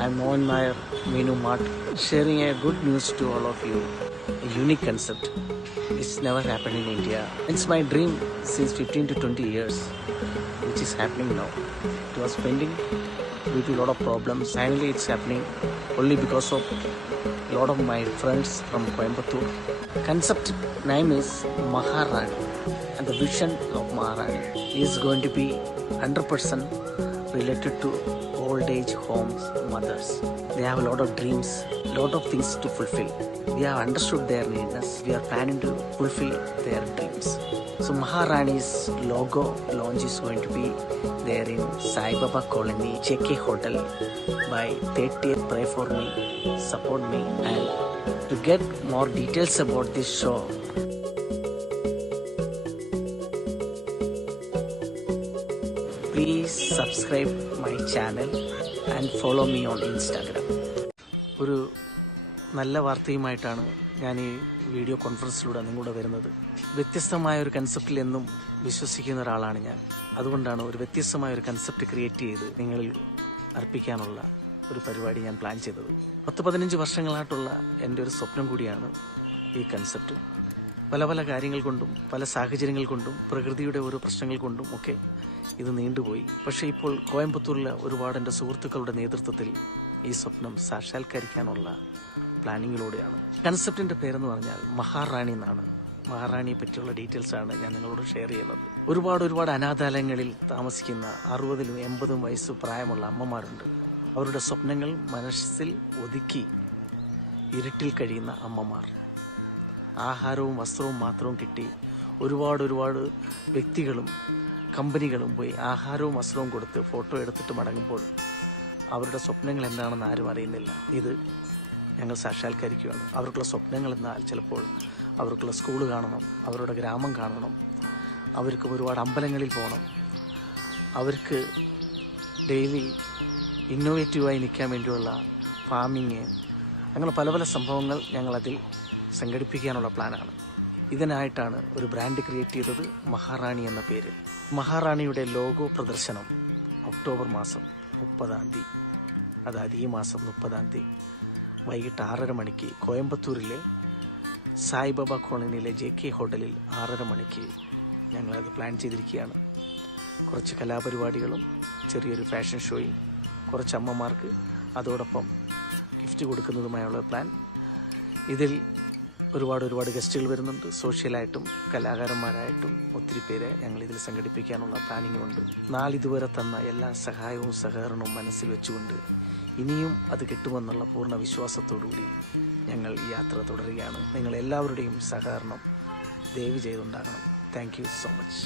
I'm Mohan Nair, Menu Mart, sharing a good news to all of you. A unique concept. It's never happened in India. It's my dream since 15 to 20 years, which is happening now. It was pending due to a lot of problems. Finally, it's happening only because of a lot of my friends from Coimbatore. Concept name is Maharani, and the vision of Maharani is going to be 100% related to old age homes, mothers. They have a lot of dreams, a lot of things to fulfill. We have understood their needness. We are planning to fulfill their dreams. So Maharani's logo launch is going to be there in Sai Baba Colony, JK Hotel by 30th. Pray for me, support me, and to get more details about this show, please subscribe my channel and follow me on Instagram. ഒരു നല്ല വാർത്തയുമായിട്ടാണ് ഞാൻ ഈ video കോൺഫറൻസിലൂടെ നിങ്ങളുടെ വരുന്നത്. വ്യത്യസ്തമായ ഒരു കൺസെപ്റ്റിൽ എന്നും വിശ്വസിക്കുന്ന ഒരാളാണ് ഞാൻ. അതുകൊണ്ടാണ് ഒരു വ്യത്യസ്തമായ ഒരു കൺസെപ്റ്റ് ക്രിയേറ്റ് ചെയ്ത് നിങ്ങളിൽ അർപ്പിക്കാനുള്ള ഒരു പരിപാടി ഞാൻ പ്ലാൻ ചെയ്തത്. 10-15 വർഷങ്ങളായിട്ടുള്ള എൻ്റെ ഒരു സ്വപ്നം കൂടിയാണ് ഈ കൺസെപ്റ്റ്. പല പല കാര്യങ്ങൾ കൊണ്ടും പല സാഹചര്യങ്ങൾ കൊണ്ടും പ്രകൃതിയുടെ ഓരോ പ്രശ്നങ്ങൾ കൊണ്ടും ഒക്കെ ഇത് നീണ്ടുപോയി. പക്ഷേ ഇപ്പോൾ കോയമ്പത്തൂരിലെ ഒരുപാട് എൻ്റെ സുഹൃത്തുക്കളുടെ നേതൃത്വത്തിൽ ഈ സ്വപ്നം സാക്ഷാത്കരിക്കാനുള്ള പ്ലാനിങ്ങിലൂടെയാണ്. കൺസെപ്റ്റിൻ്റെ പേരെന്ന് പറഞ്ഞാൽ മഹാറാണി എന്നാണ്. മഹാറാണിയെ പറ്റിയുള്ള ഡീറ്റെയിൽസാണ് ഞാൻ നിങ്ങളോട് ഷെയർ ചെയ്യുന്നത്. ഒരുപാട് അനാഥാലയങ്ങളിൽ താമസിക്കുന്ന 60-ലും 80-ഉം വയസ്സ് പ്രായമുള്ള അമ്മമാരുണ്ട്. അവരുടെ സ്വപ്നങ്ങൾ മനസ്സിൽ ഒതുക്കി ഇരുട്ടിൽ കഴിയുന്ന അമ്മമാർ. ആഹാരവും വസ്ത്രവും മാത്രവും കിട്ടി ഒരുപാട് വ്യക്തികളും കമ്പനികളും പോയി ആഹാരവും വസ്ത്രവും കൊടുത്ത് ഫോട്ടോ എടുത്തിട്ട് മടങ്ങുമ്പോൾ അവരുടെ സ്വപ്നങ്ങൾ എന്താണെന്ന് ആരും അറിയുന്നില്ല. ഇത് ഞങ്ങൾ സാക്ഷാത്കരിക്കുകയാണ്. അവർക്കുള്ള സ്വപ്നങ്ങൾ എന്നാൽ ചിലപ്പോൾ അവർക്കുള്ള സ്കൂൾ കാണണം, അവരുടെ ഗ്രാമം കാണണം, അവർക്ക് ഒരുപാട് അമ്പലങ്ങളിൽ പോകണം, അവർക്ക് ഡെയിലി ഇന്നോവേറ്റീവായി നിൽക്കാൻ വേണ്ടിയുള്ള ഫാമിങ്, അങ്ങനെ പല പല സംഭവങ്ങൾ ഞങ്ങളതിൽ സംഘടിപ്പിക്കാനുള്ള പ്ലാനാണ്. ഇതിനായിട്ടാണ് ഒരു ബ്രാൻഡ് ക്രിയേറ്റ് ചെയ്തത്, മഹാറാണി എന്ന പേര്. മഹാറാണിയുടെ ലോഗോ പ്രദർശനം ഒക്ടോബർ മാസം 30-ാം തീയതി, അതായത് ഈ മാസം 30-ാം തീയതി വൈകിട്ട് 6:30 മണിക്ക് കോയമ്പത്തൂരിലെ സായിബാബ കോളനിയിലെ JK ഹോട്ടലിൽ 6:30 മണിക്ക് ഞങ്ങളത് പ്ലാൻ ചെയ്തിരിക്കുകയാണ്. കുറച്ച് കലാപരിപാടികളും ചെറിയൊരു ഫാഷൻ ഷോയും കുറച്ച് അമ്മമാർക്ക് അതോടൊപ്പം ഗിഫ്റ്റ് കൊടുക്കുന്നതുമായുള്ള പ്ലാൻ. ഇതിൽ ഒരുപാട് ഗസ്റ്റുകൾ വരുന്നുണ്ട്. സോഷ്യലായിട്ടും കലാകാരന്മാരായിട്ടും ഒത്തിരി പേരെ ഞങ്ങൾ ഇതിൽ സംഘടിപ്പിക്കാനുള്ള പ്ലാനിങ്ങുണ്ട്. നാളിതുവരെ തന്ന എല്ലാ സഹായവും സഹകരണവും മനസ്സിൽ വെച്ചുകൊണ്ട് ഇനിയും അത് കിട്ടുമെന്നുള്ള പൂർണ്ണ വിശ്വാസത്തോടുകൂടി ഞങ്ങൾ ഈ യാത്ര തുടരുകയാണ്. നിങ്ങൾ എല്ലാവരുടെയും സഹകരണം ദയവ് ചെയ്തുണ്ടാകണം. Thank you so much.